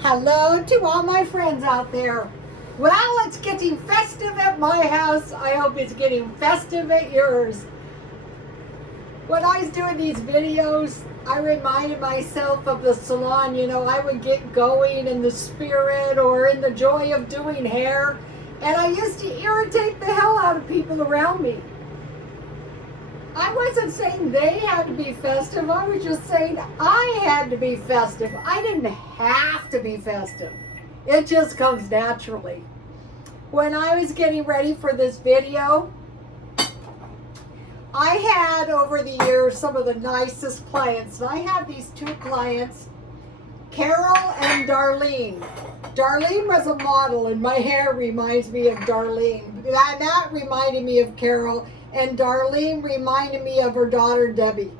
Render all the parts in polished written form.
Hello to all my friends out there. Well, it's getting festive at my house. I hope it's getting festive at yours. When I was doing these videos, I reminded myself of the salon. You know, I would get going in the spirit or in the joy of doing hair. And I used to irritate the hell out of people around me. I wasn't saying they had to be festive. I was just saying I had to be festive. I didn't have to be festive. It just comes naturally. When I was getting ready for this video, I had over the years some of the nicest clients. And I had these two clients, Carol and Darlene. Darlene was a model, and my hair reminds me of Darlene. That reminded me of Carol. And Darlene reminded me of her daughter, Debbie.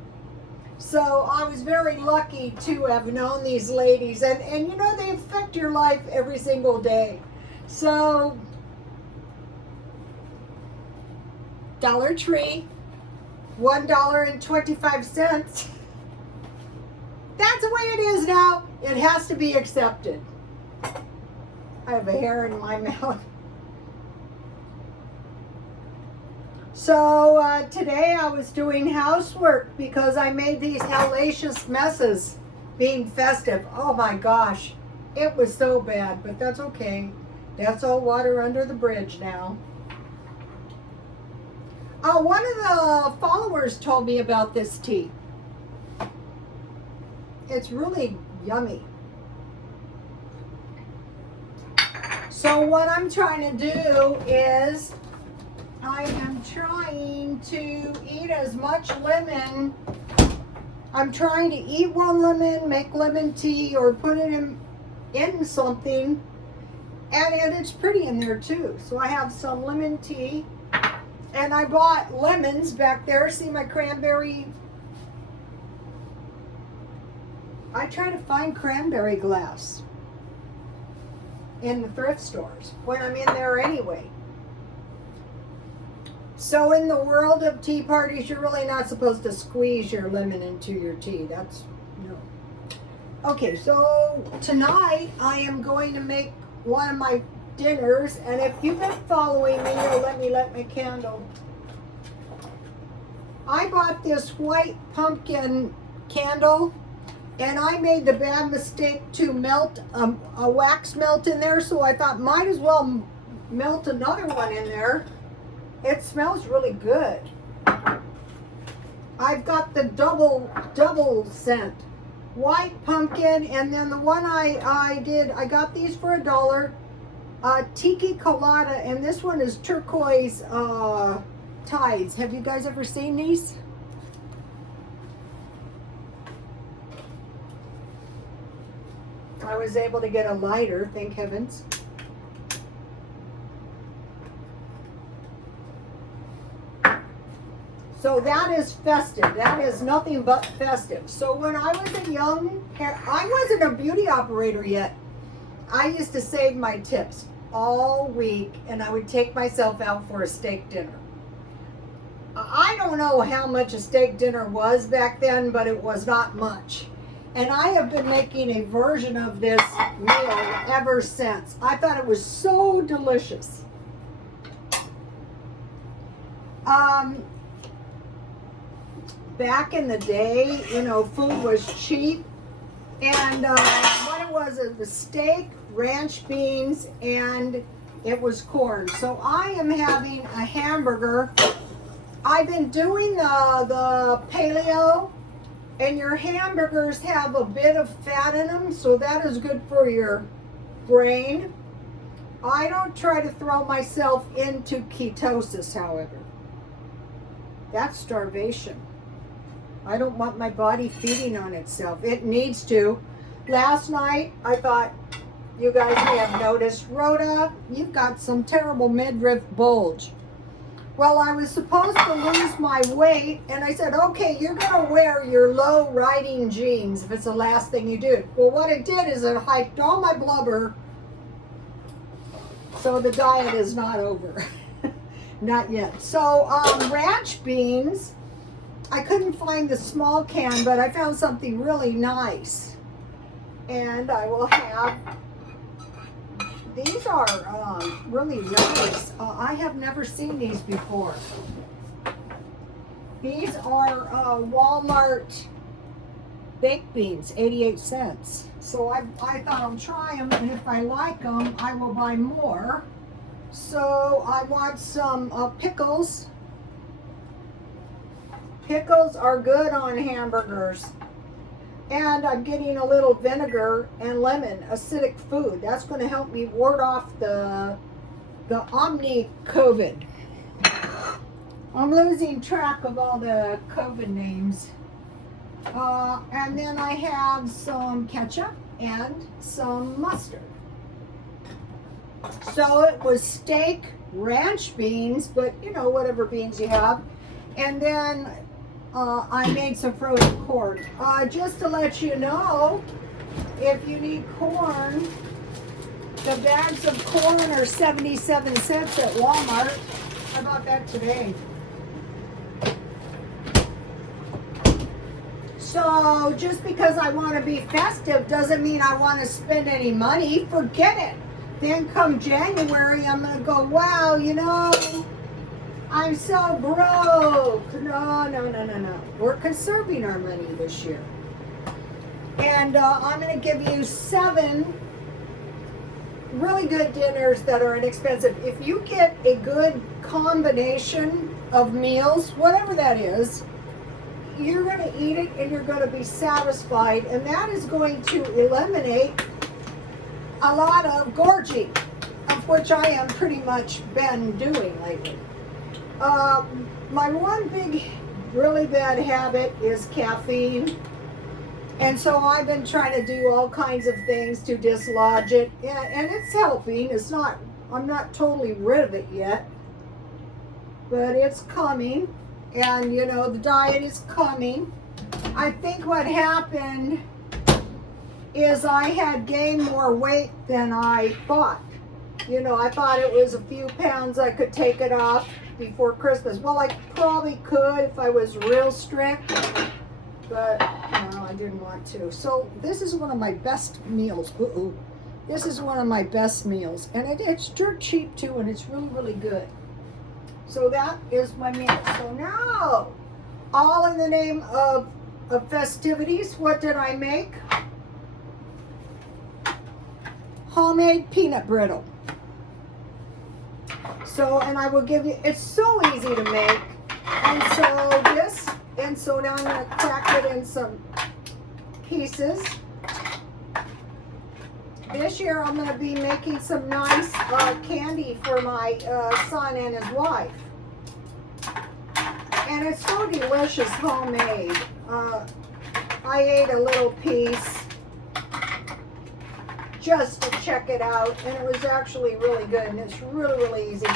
So I was very lucky to have known these ladies. And you know, they affect your life every single day. So, Dollar Tree, $1.25. That's the way it is now. It has to be accepted. I have a hair in my mouth. So today I was doing housework because I made these hellacious messes being festive. Oh my gosh, it was so bad, but that's okay. That's all water under the bridge now. One of the followers told me about this tea. It's really yummy. So what I'm trying to do is I am trying to eat as much lemon. I'm trying to eat one lemon, make lemon tea, or put it in something. And it's pretty in there too. So I have some lemon tea. And I bought lemons back there. See my cranberry? I try to find cranberry glass in the thrift stores when I'm in there anyway. So in the world of tea parties, you're really not supposed to squeeze your lemon into your tea. That's, no. Okay, so tonight I am going to make one of my dinners. And if you've been following me, you'll let me light my candle. I bought this white pumpkin candle. And I made the bad mistake to melt a wax melt in there. So I thought might as well melt another one in there. It smells really good. I've got the double scent. White pumpkin, and then the one I got these for $1. Tiki Colada, and this one is turquoise tides. Have you guys ever seen these? I was able to get a lighter, thank heavens. So that is festive. That is nothing but festive. So when I was I wasn't a beauty operator yet. I used to save my tips all week, and I would take myself out for a steak dinner. I don't know how much a steak dinner was back then, but it was not much. And I have been making a version of this meal ever since. I thought it was so delicious. Back in the day, you know, food was cheap. And what it was steak, ranch beans, and it was corn. So I am having a hamburger. I've been doing the paleo. And your hamburgers have a bit of fat in them, so that is good for your brain. I don't try to throw myself into ketosis, however. That's starvation. I don't want my body feeding on itself. It needs to. Last night, I thought, you guys may have noticed, Rhoda, you've got some terrible midriff bulge. Well, I was supposed to lose my weight, and I said, okay, you're going to wear your low-riding jeans if it's the last thing you do. Well, what it did is it hiked all my blubber, so the diet is not over. Not yet. So, ranch beans, I couldn't find the small can, but I found something really nice. And I will have, these are really nice. I have never seen these before. These are Walmart baked beans, 88 cents. So I thought I'll try them, and if I like them, I will buy more. So I want some pickles. Pickles are good on hamburgers. And I'm getting a little vinegar and lemon, acidic food. That's going to help me ward off the Omni-COVID. I'm losing track of all the COVID names. And then I have some ketchup and some mustard. So it was steak, ranch beans, but you know, whatever beans you have. And then I made some frozen corn. Just to let you know, if you need corn, the bags of corn are 77 cents at Walmart. How about that today? So just because I want to be festive doesn't mean I want to spend any money. Forget it. Then come January, I'm going to go, wow, you know, I'm so broke. No. We're conserving our money this year. And I'm going to give you 7 really good dinners that are inexpensive. If you get a good combination of meals, whatever that is, you're going to eat it and you're going to be satisfied. And that is going to eliminate a lot of gorging, of which I am pretty much been doing lately. My one big, really bad habit is caffeine. And so I've been trying to do all kinds of things to dislodge it. And it's helping. It's not, I'm not totally rid of it yet. But it's coming. And, you know, the diet is coming. I think what happened is I had gained more weight than I thought. You know, I thought it was a few pounds I could take it off before Christmas. Well, I probably could if I was real strict, but no, I didn't want to. So this is one of my best meals. This is one of my best meals, and it's dirt cheap too, and it's really, really good. So that is my meal. So now, all in the name of festivities, what did I make? Homemade peanut brittle. So, and I will give you, it's so easy to make. And so this, and so now I'm going to crack it in some pieces. This year I'm going to be making some nice candy for my son and his wife. And it's so delicious, homemade. I ate a little piece just to check it out, and it was actually really good, and it's really, really easy.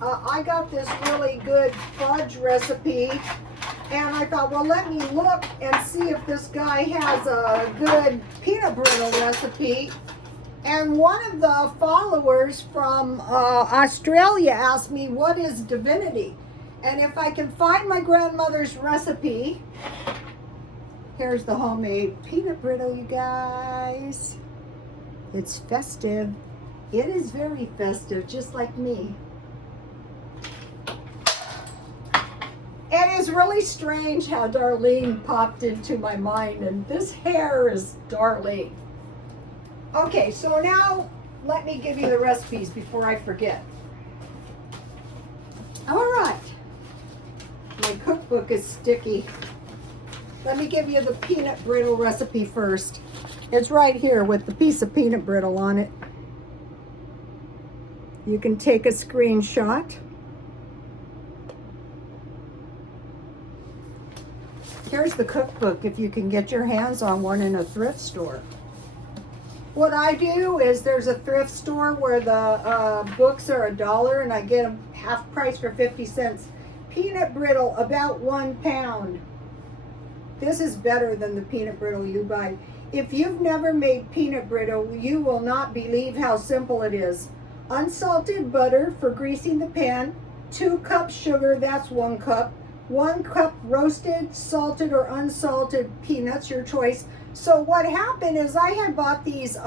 I got this really good fudge recipe, and I thought, well, let me look and see if this guy has a good peanut brittle recipe. And one of the followers from Australia asked me, what is divinity? And if I can find my grandmother's recipe, here's the homemade peanut brittle, you guys. It's festive. It is very festive, just like me. It is really strange how Darlene popped into my mind, and this hair is Darlene. Okay, so now let me give you the recipes before I forget. All right. My cookbook is sticky. Let me give you the peanut brittle recipe first. It's right here with the piece of peanut brittle on it. You can take a screenshot. Here's the cookbook if you can get your hands on one in a thrift store. What I do is there's a thrift store where the books are $1 and I get them half price for 50 cents. Peanut brittle, about 1 pound. This is better than the peanut brittle you buy. If you've never made peanut brittle, you will not believe how simple it is. Unsalted butter for greasing the pan, 2 cups sugar, that's 1 cup. 1 cup roasted, salted or unsalted peanuts, your choice. So what happened is I had bought these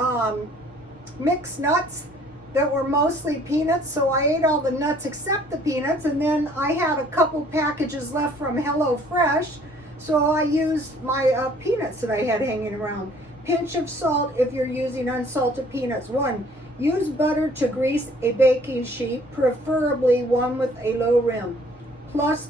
mixed nuts that were mostly peanuts, so I ate all the nuts except the peanuts, and then I had a couple packages left from Hello Fresh, so I used my peanuts that I had hanging around. Pinch of salt if you're using unsalted peanuts. 1. Use butter to grease a baking sheet, preferably one with a low rim. Plus,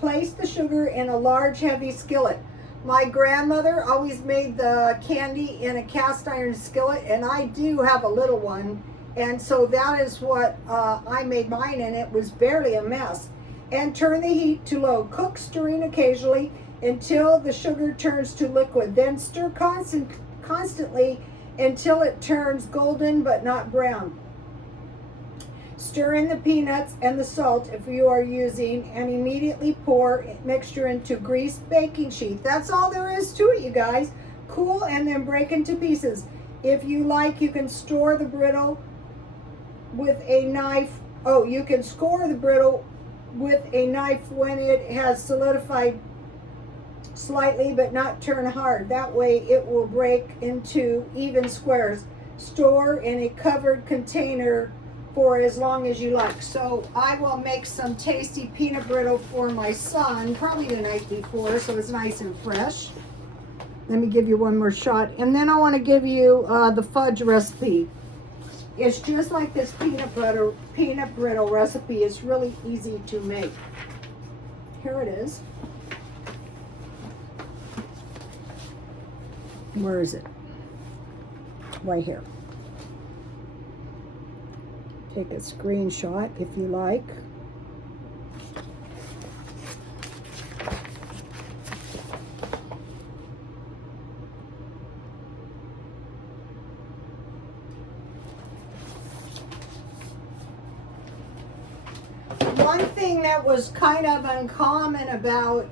place the sugar in a large, heavy skillet. My grandmother always made the candy in a cast iron skillet, and I do have a little one, and so that is what I made mine in. It was barely a mess. And turn the heat to low. Cook, stirring occasionally until the sugar turns to liquid. Then stir constantly until it turns golden but not brown. Stir in the peanuts and the salt if you are using, and immediately pour mixture into greased baking sheet. That's all there is to it, you guys. Cool and then break into pieces. If you like, you can store the brittle with a knife. Oh, you can score the brittle with a knife when it has solidified slightly but not turn hard. That way it will break into even squares. Store in a covered container for as long as you like. So I will make some tasty peanut brittle for my son, probably the night before, so it's nice and fresh. Let me give you one more shot. And then I want to give you the fudge recipe. It's just like this peanut brittle recipe. It's really easy to make. Here it is. Where is it? Right here. Take a screenshot if you like. One thing that was kind of uncommon about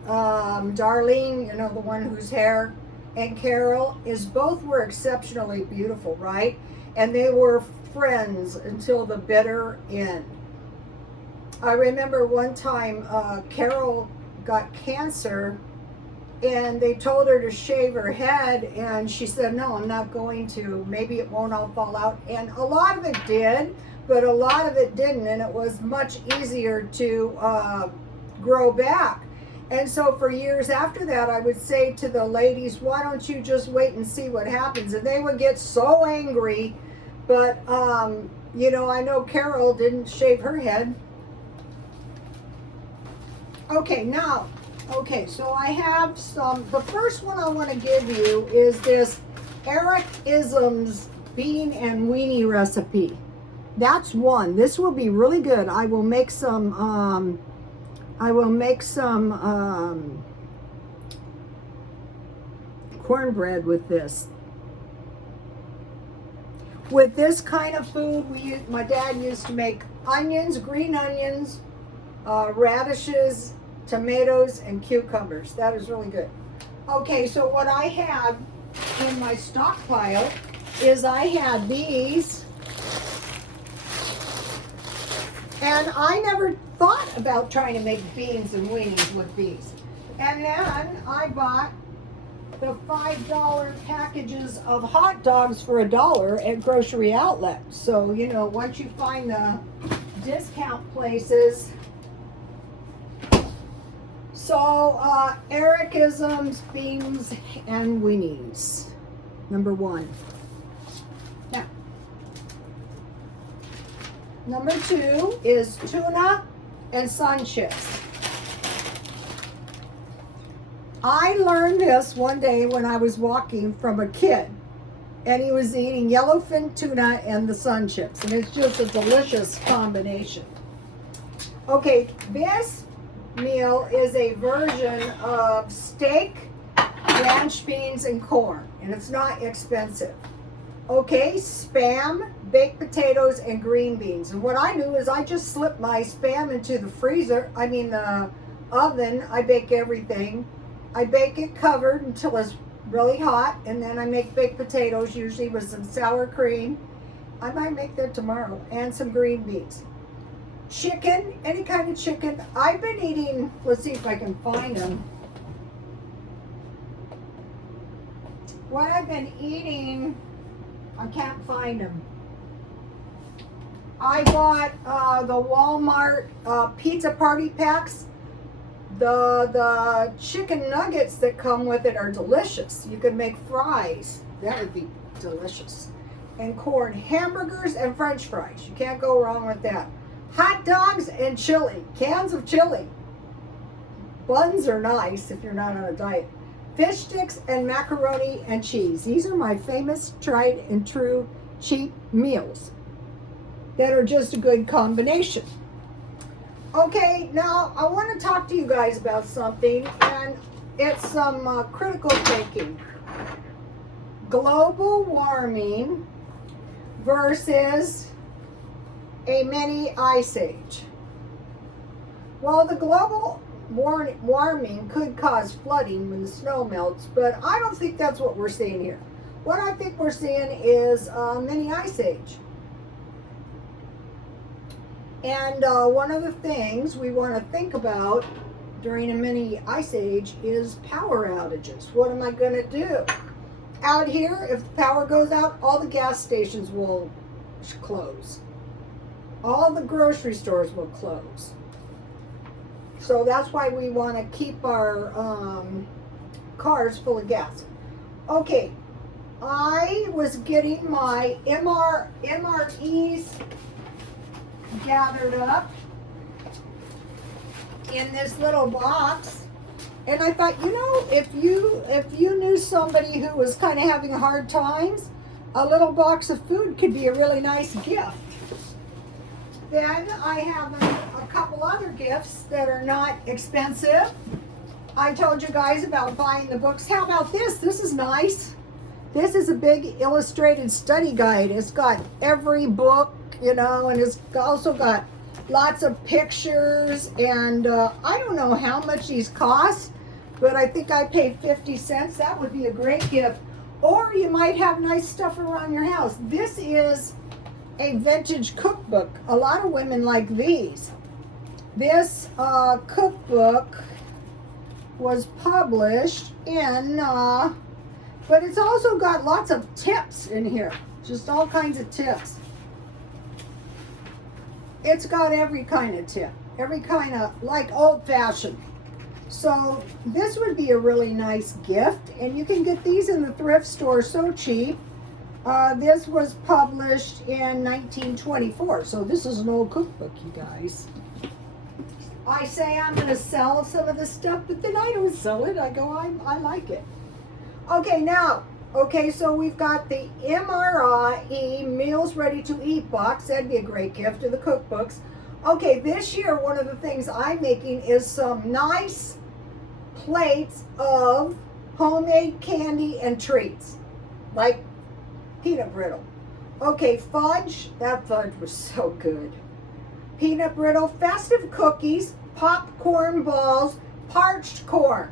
Darlene, you know, the one whose hair, and Carol, is both were exceptionally beautiful, right? And they were friends until the bitter end. I remember one time Carol got cancer and they told her to shave her head, and she said, no, I'm not going to. Maybe it won't all fall out. And a lot of it did, but a lot of it didn't, and it was much easier to grow back. And so for years after that, I would say to the ladies, why don't you just wait and see what happens? And they would get so angry. But, you know, I know Carol didn't shave her head. Okay, now, so I have some, the first one I want to give you is this Eric Ism's bean and weenie recipe. That's one. This will be really good. I will make some cornbread with this. With this kind of food, my dad used to make onions, green onions, radishes, tomatoes, and cucumbers. That is really good. Okay, so what I have in my stockpile is I had these, and I never thought about trying to make beans and weenies with these. And then I bought the $5 packages of hot dogs for $1 at grocery outlet. So, you know, once you find the discount places. So, Eric Ism's beans and weenies, number 1. Now, number 2 is tuna and sun chips. I learned this one day when I was walking from a kid, and he was eating yellowfin tuna and the sun chips, and it's just a delicious combination. Okay, this meal is a version of steak, ranch beans, and corn, and it's not expensive. Okay, Spam, baked potatoes, and green beans. And what I do is I just slip my Spam into the the oven. I bake everything. I bake it covered until it's really hot, and then I make baked potatoes, usually with some sour cream. I might make that tomorrow, and some green beans. Chicken, any kind of chicken. I've been eating, let's see if I can find them. what I've been eating, I can't find them. I bought the Walmart pizza party packs. The chicken nuggets that come with it are delicious. You can make fries. That would be delicious. And corn hamburgers and french fries. You can't go wrong with that. Hot dogs and chili. Cans of chili. Buns are nice if you're not on a diet. Fish sticks and macaroni and cheese. These are my famous tried and true cheap meals that are just a good combination. Okay, now I want to talk to you guys about something, and it's some critical thinking. Global warming versus a mini ice age. Well, the global warming could cause flooding when the snow melts, but I don't think that's what we're seeing here. What I think we're seeing is a mini ice age. And one of the things we want to think about during a mini ice age is power outages. What am I going to do? Out here, if the power goes out, all the gas stations will close. All the grocery stores will close. So that's why we want to keep our cars full of gas. Okay, I was getting my MREs gathered up in this little box, and I thought, you know, if you knew somebody who was kind of having hard times, a little box of food could be a really nice gift. Then I have a couple other gifts that are not expensive. I told you guys about buying the books. How about this? This is nice. This is a big illustrated study guide. It's got every book, you know, and it's also got lots of pictures. And I don't know how much these cost, but I think I paid 50 cents. That would be a great gift. Or you might have nice stuff around your house. This is a vintage cookbook. A lot of women like these. This cookbook was published in, but it's also got lots of tips in here. Just all kinds of tips. It's got every kind of tip. Every kind of, like old-fashioned. So this would be a really nice gift. And you can get these in the thrift store so cheap. This was published in 1924. So this is an old cookbook, you guys. I say I'm going to sell some of this stuff, but then I don't sell it. I go, I like it. Okay, now, so we've got the MRE Meals Ready to Eat box. That'd be a great gift to the cookbooks. Okay, this year, one of the things I'm making is some nice plates of homemade candy and treats, like peanut brittle. Okay, fudge. That fudge was so good. Peanut brittle, festive cookies, popcorn balls, parched corn.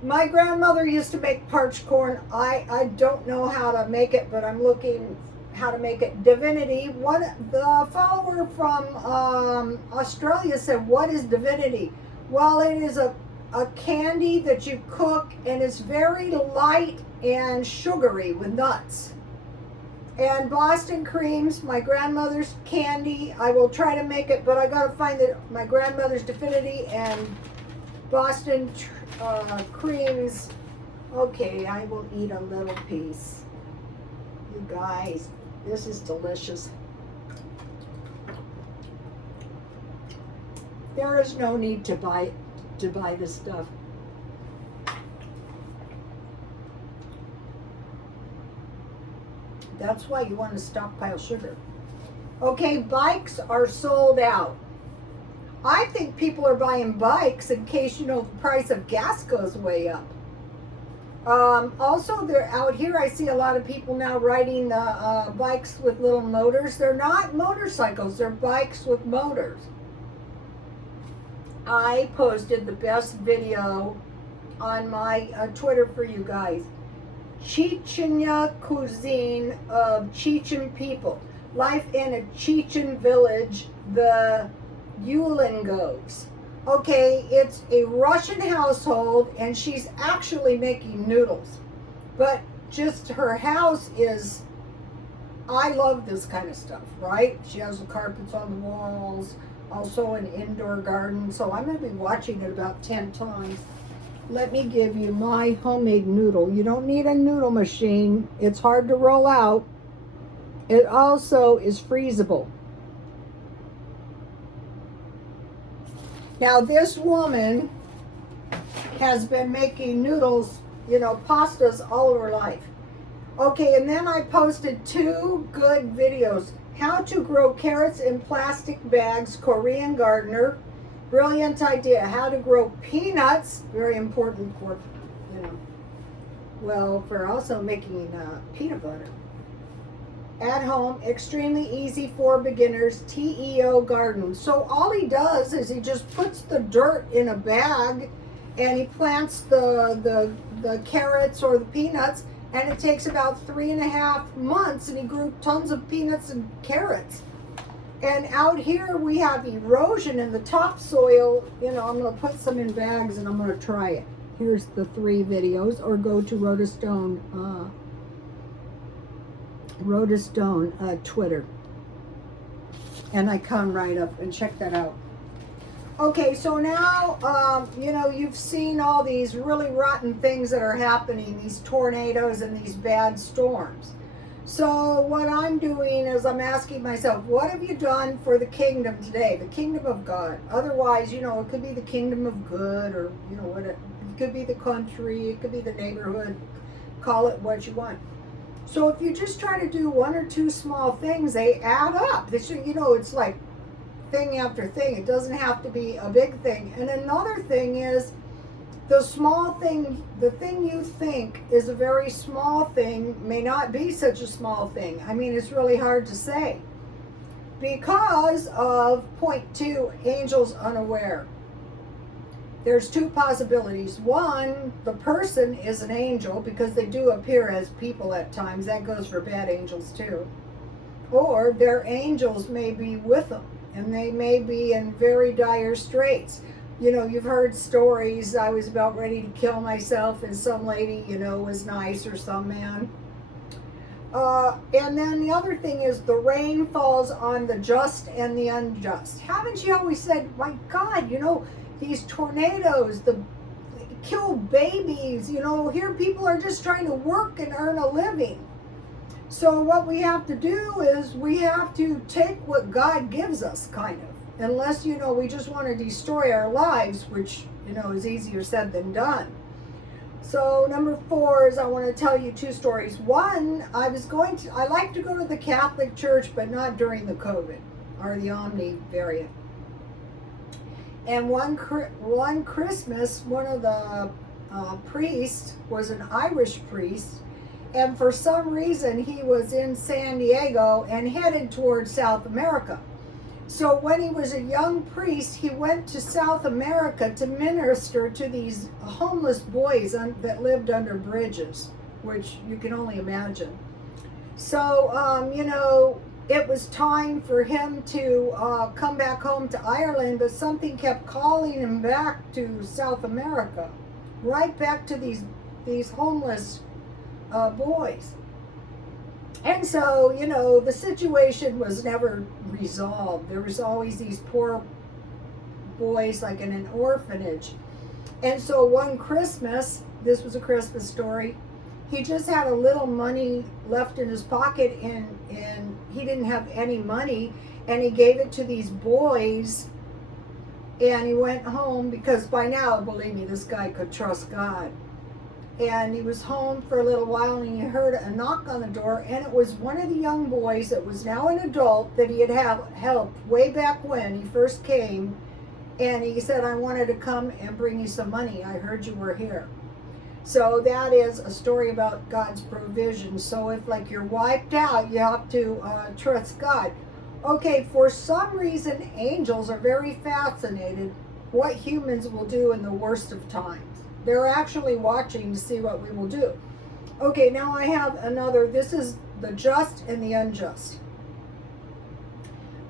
My grandmother used to make parched corn. I don't know how to make it, but I'm looking how to make it. Divinity. The follower from Australia said, what is divinity? Well, it is a candy that you cook, and it's very light and sugary with nuts. And Boston creams, my grandmother's candy. I will try to make it, but I gotta find my grandmother's divinity and Boston creams. Okay, I will eat a little piece. You guys, this is delicious. There is no need to buy this stuff. That's why you want to stockpile sugar. Okay, bikes are sold out. I think people are buying bikes in case, you know, the price of gas goes way up. Also, they're out here, I see a lot of people now riding the bikes with little motors. They're not motorcycles, they're bikes with motors. I posted the best video on my Twitter for you guys. Chechnya cuisine of Chechen people. Life in a Chechen village, the Ulingos. Okay, it's a Russian household, and she's actually making noodles. But just her house is, I love this kind of stuff, right? She has the carpets on the walls, also an indoor garden. So I'm going to be watching it about 10 times. Let me give you my homemade noodle. You don't need a noodle machine. It's hard to roll out. It also is freezable. Now this woman has been making noodles, you know, pastas all of her life. Okay, and then I posted 2 good videos. How to grow carrots in plastic bags, Korean gardener. Brilliant idea. How to grow peanuts, very important for, you know, well, for also making peanut butter. At home, extremely easy for beginners, TEO garden. So all he does is he just puts the dirt in a bag and he plants the carrots or the peanuts, and it takes about 3.5 months, and he grew tons of peanuts and carrots. And out here we have erosion in the topsoil. You know, I'm going to put some in bags and I'm going to try it. Here's the 3 videos, or go to Rhoda Stone Twitter, and I come right up and check that out. Okay, so now you know, you've seen all these really rotten things that are happening, these tornadoes and these bad storms. So what I'm doing is I'm asking myself, what have you done for the kingdom today, the kingdom of God? Otherwise, you know, it could be the kingdom of good, or you know, what it could be the country, it could be the neighborhood, call it what you want. So if you just try to do 1 or 2 small things, they add up. They should, you know, it's like thing after thing. It doesn't have to be a big thing. And another thing is, the small thing, the thing you think is a very small thing may not be such a small thing. I mean, it's really hard to say because of point 2, angels unaware. There's 2 possibilities. One, the person is an angel, because they do appear as people at times. That goes for bad angels too. Or their angels may be with them, and they may be in very dire straits. You know, you've heard stories, I was about ready to kill myself, and some lady, you know, was nice, or some man. And then the other thing is, the rain falls on the just and the unjust. Haven't you always said, my God, you know, these tornadoes, they kill babies, you know, here people are just trying to work and earn a living. So what we have to do is we have to take what God gives us, kind of. Unless, you know, we just want to destroy our lives, which, you know, is easier said than done. So number 4 is, I want to tell you 2 stories. One, I like to go to the Catholic Church, but not during the COVID or the Omni variant. And one Christmas, one of the priests was an Irish priest, and for some reason he was in San Diego and headed towards South America. So when he was a young priest, he went to South America to minister to these homeless boys that lived under bridges, which you can only imagine. So, you know, it was time for him to come back home to Ireland, but something kept calling him back to South America, right back to these homeless boys. And so, you know, the situation was never resolved. There was always these poor boys, like in an orphanage. And so one Christmas, this was a Christmas story, he just had a little money left in his pocket, and he didn't have any money, and he gave it to these boys, and he went home, because by now, believe me, this guy could trust God. And he was home for a little while, and he heard a knock on the door, and it was one of the young boys that was now an adult that he had helped way back when he first came. And he said, I wanted to come and bring you some money. I heard you were here. So that is a story about God's provision. So if, like, you're wiped out, you have to trust God. Okay, for some reason, angels are very fascinated what humans will do in the worst of times. They're actually watching to see what we will do. Okay, now I have another. This is the just and the unjust.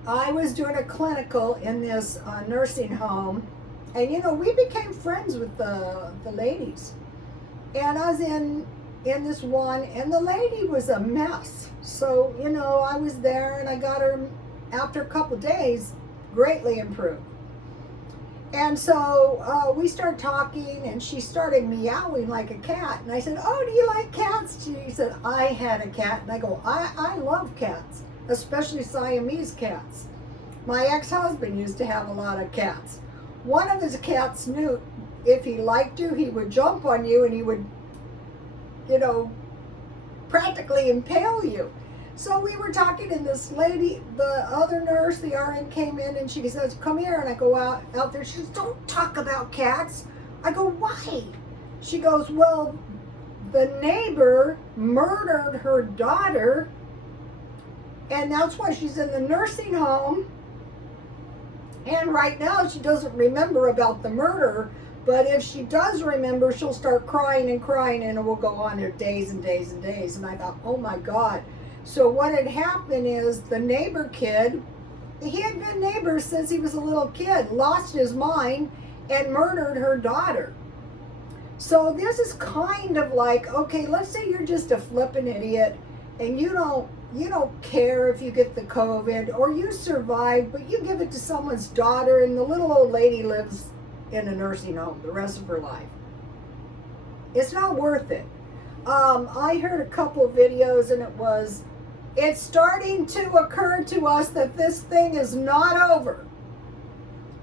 I was doing a clinical in this nursing home And you know, we became friends with the ladies. And I was in this one, and the lady was a mess. So, you know, I was there, and I got her, after a couple days, greatly improved. And so we started talking, and she started meowing like a cat. And I said, oh, do you like cats? She said, I had a cat. And I go, I love cats, especially Siamese cats. My ex-husband used to have a lot of cats. One of his cats knew if he liked you, he would jump on you, and he would, you know, practically impale you. So we were talking, and this lady, the other nurse, the RN, came in, and she says, come here. And I go out there. She says, don't talk about cats. I go, why? She goes, well, the neighbor murdered her daughter, and that's why she's in the nursing home. And right now she doesn't remember about the murder, but if she does remember, she'll start crying and crying, and it will go on there days and days and days. And I thought, oh my God. So what had happened is the neighbor kid, he had been neighbors since he was a little kid, lost his mind and murdered her daughter. So this is kind of like, okay, let's say you're just a flippin' idiot and you don't care if you get the COVID or you survive, but you give it to someone's daughter, and the little old lady lives in a nursing home the rest of her life. It's not worth it. I heard a couple videos, and it's starting to occur to us that this thing is not over.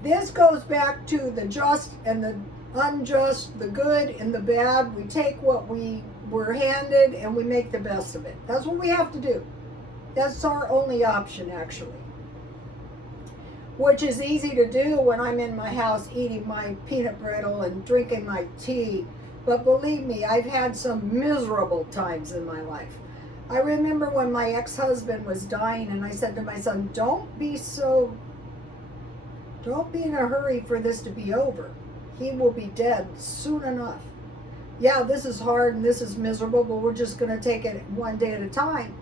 This goes back to the just and the unjust, the good and the bad. We take what we were handed and we make the best of it. That's what we have to do. That's our only option, actually. Which is easy to do when I'm in my house eating my peanut brittle and drinking my tea. But believe me, I've had some miserable times in my life. I remember when my ex-husband was dying, and I said to my son, don't be in a hurry for this to be over. He will be dead soon enough. Yeah, this is hard and this is miserable, but we're just going to take it one day at a time.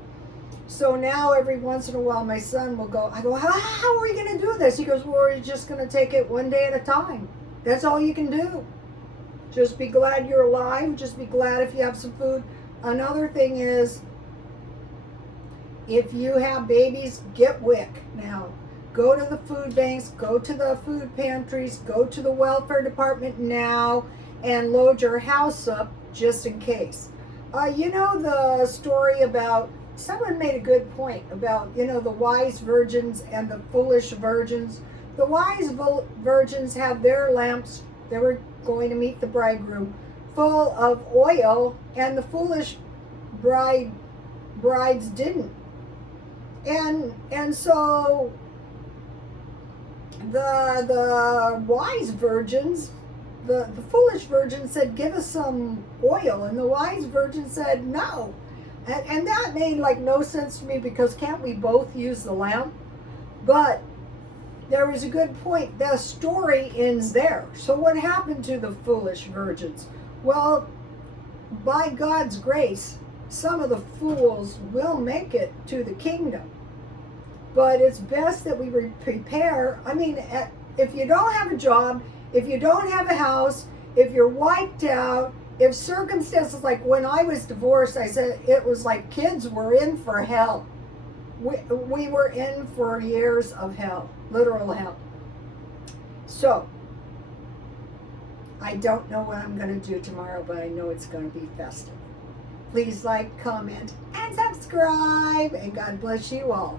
So now every once in a while my son will go, I go, how are we going to do this? He goes, well, we're just going to take it one day at a time. That's all you can do. Just be glad you're alive. Just be glad if you have some food. Another thing is, if you have babies, get WIC now. Go to the food banks, go to the food pantries, go to the welfare department now, and load your house up just in case. You know the story about, someone made a good point about, you know, the wise virgins and the foolish virgins. The wise virgins had their lamps, they were going to meet the bridegroom, full of oil, and the foolish brides didn't. And so the wise virgins, the foolish virgin said, give us some oil, and the wise virgin said no. And that made like no sense to me, because can't we both use the lamp? But there was a good point. The story ends there. So what happened to the foolish virgins? Well, by God's grace, some of the fools will make it to the kingdom. But it's best that we prepare. I mean, if you don't have a job, if you don't have a house, if you're wiped out, if circumstances, like when I was divorced, I said it was like kids were in for hell. We were in for years of hell, literal hell. So, I don't know what I'm going to do tomorrow, but I know it's going to be festive. Please like, comment, and subscribe, and God bless you all.